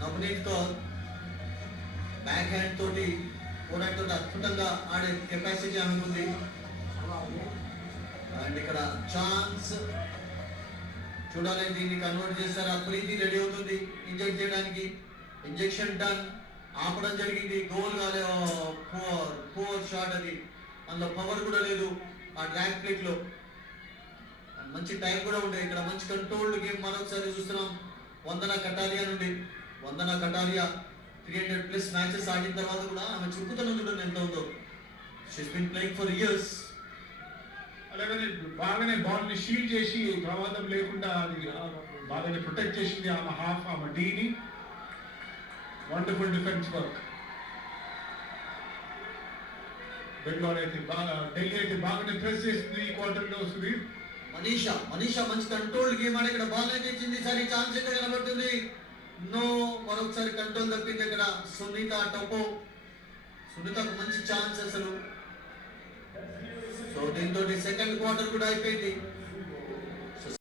Navneet Kaur back hand తోటి forehand తోటి అద్భుతంగా ఆడే కెపాసిటీ ఆమెకు ఉంది. అండ్ ఇక్కడ ఛాన్స్ చూడాలి, దీన్ని కన్వర్ట్ చేస్తారు. ప్రీతి రెడీ అవుతుంది ఇంజెక్ట్ చేయడానికి. ఇంజెక్షన్ డన్, ఆపడం జరిగింది. గోల్ కాలే. పోర్ షాట్ అది, అందులో పవర్ కూడా లేదు ఆ డ్రాగ్ ప్లేట్ లో. మంచి టైం కూడా ఉండే. ఇక్కడ మంచి కంట్రోల్డ్ గేమ్ మరొకసారి చూస్తున్నాం వందన కటారియా నుండి. వందన కటారియా 300+ మ్యాచెస్ ఆడిన తర్వాత కూడా ఆమె చురుకుతనం చూడండి ఎంత ఉందో. She's been playing for years. అలాగనే బాగానే బాల్ ని షీల్డ్ చేసి ప్రమాదం లేకుండా అది బాగానే ప్రొటెక్ట్ చేసింది ఆమె హాఫ్, ఆమె డీని. Wonderful defence work. బెంగళూరు అయితే ఢిల్లీ అయితే బాగానే ప్రెస్ చేసింది ఈ క్వార్టర్ లో. సుధీర్ మనీషా మంచి కంట్రోల్డ్ గేమ్ ఆడి ఇక్కడ బాల్ అయితే ఇచ్చింది. సరే ఛాన్స్ అయితే కనబడుతుంది. నో, మరొకసారి కంట్రోల్ తప్పింది ఇక్కడ సునీత టపో. సునీతకు మంచి ఛాన్స్ అసలు. సో దీంతో సెకండ్ క్వార్టర్ కూడా అయిపోయింది.